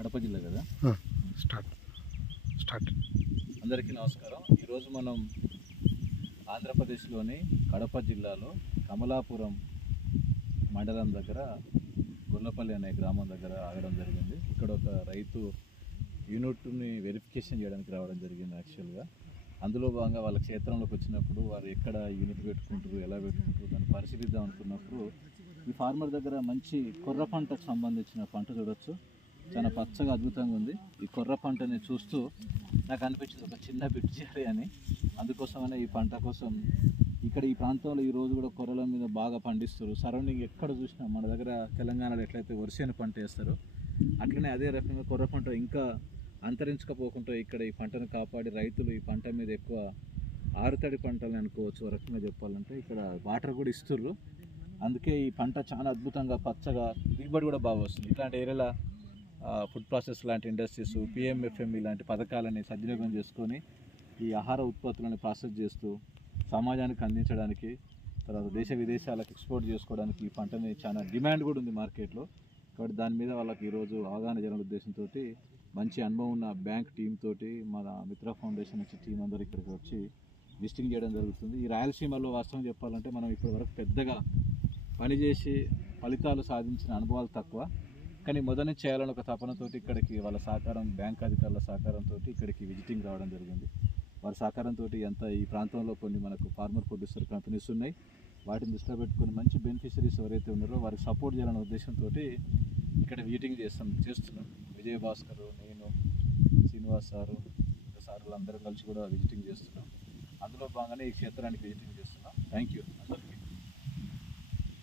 కడప జిల్లా కదా. స్టార్ట్ అందరికీ నమస్కారం. ఈరోజు మనం ఆంధ్రప్రదేశ్లోని కడప జిల్లాలో కమలాపురం మండలం దగ్గర గొల్లపల్లి అనే గ్రామం దగ్గర ఆగడం జరిగింది. ఇక్కడ ఒక రైతు యూనిట్ని వెరిఫికేషన్ చేయడానికి రావడం జరిగింది. యాక్చువల్గా అందులో భాగంగా వాళ్ళ క్షేత్రంలోకి వచ్చినప్పుడు వారు ఎక్కడ యూనిట్ పెట్టుకుంటారు, ఎలా పెట్టుకుంటారు దాన్ని పరిశీలిద్దాం అనుకున్నప్పుడు ఈ ఫార్మర్ దగ్గర మంచి కొర్ర పంటకు సంబంధించిన పంట చూడొచ్చు. చాలా పచ్చగా అద్భుతంగా ఉంది. ఈ కొర్ర పంటని చూస్తూ నాకు అనిపించింది ఒక చిన్న బిట్ చేయాలి అని. అందుకోసమనే ఈ పంట కోసం ఇక్కడ ఈ ప్రాంతంలో ఈ రోజు కూడా కొర్రల మీద బాగా పండిస్తారు. సరౌండింగ్ ఎక్కడ చూసినా మన దగ్గర తెలంగాణలో ఎట్లయితే వరిసేను పంట వేస్తారో అట్లనే అదే రకంగా కొర్ర పంట ఇంకా అంతరించకపోకుండా ఇక్కడ ఈ పంటను కాపాడి రైతులు ఈ పంట మీద ఎక్కువ ఆరుతడి పంటలు అనుకోవచ్చు. ఒక రకంగా చెప్పాలంటే ఇక్కడ వాటర్ కూడా ఇస్తుర్రు. అందుకే ఈ పంట చాలా అద్భుతంగా పచ్చగా దిగుబడి కూడా బాగా వస్తుంది. ఇట్లాంటి ఏరియాలో ఫుడ్ ప్రాసెస్ లాంటి ఇండస్ట్రీస్, పిఎంఎఫ్ఎంఈ లాంటి పథకాలని సద్వినియోగం చేసుకొని ఈ ఆహార ఉత్పత్తులను ప్రాసెస్ చేస్తూ సమాజానికి అందించడానికి, తర్వాత దేశ విదేశాలకు ఎక్స్పోర్ట్ చేసుకోవడానికి ఈ పంటని చాలా డిమాండ్ కూడా ఉంది మార్కెట్లో. కాబట్టి దాని మీద వాళ్ళకి ఈరోజు అవగాహన జరగని ఉద్దేశంతో మంచి అనుభవం ఉన్న బ్యాంక్ టీం తోటి మన మిత్ర ఫౌండేషన్ నుంచి టీం అందరూ ఇక్కడికి వచ్చి విజిటింగ్ చేయడం జరుగుతుంది. ఈ రాయలసీమలో వాస్తవం చెప్పాలంటే మనం ఇప్పటి వరకు పెద్దగా పనిచేసి ఫలితాలు సాధించిన అనుభవాలు తక్కువ, కానీ మొదటి చేయాలని ఒక తపనతోటి ఇక్కడికి వాళ్ళ సహకారం, బ్యాంక్ అధికారుల సహకారంతో ఇక్కడికి విజిటింగ్ రావడం జరిగింది. వారి సహకారంతో ఎంత ఈ ప్రాంతంలో కొన్ని మనకు ఫార్మర్ ప్రొడ్యూసర్ కంపెనీస్ ఉన్నాయి, వాటిని దృష్టిలో పెట్టుకొని మంచి బెనిఫిషరీస్ ఎవరైతే ఉన్నారో వారికి సపోర్ట్ చేయాలనే ఉద్దేశంతో ఇక్కడ విజిటింగ్ చేస్తున్నాం. విజయ్ భాస్కర్, నేను, శ్రీనివాస్ సారు, సార్లు అందరం కలిసి కూడా విజిటింగ్ చేస్తున్నాం. అందులో భాగంగానే ఈ క్షేత్రానికి విజిటింగ్ చేస్తున్నాం. Thank you.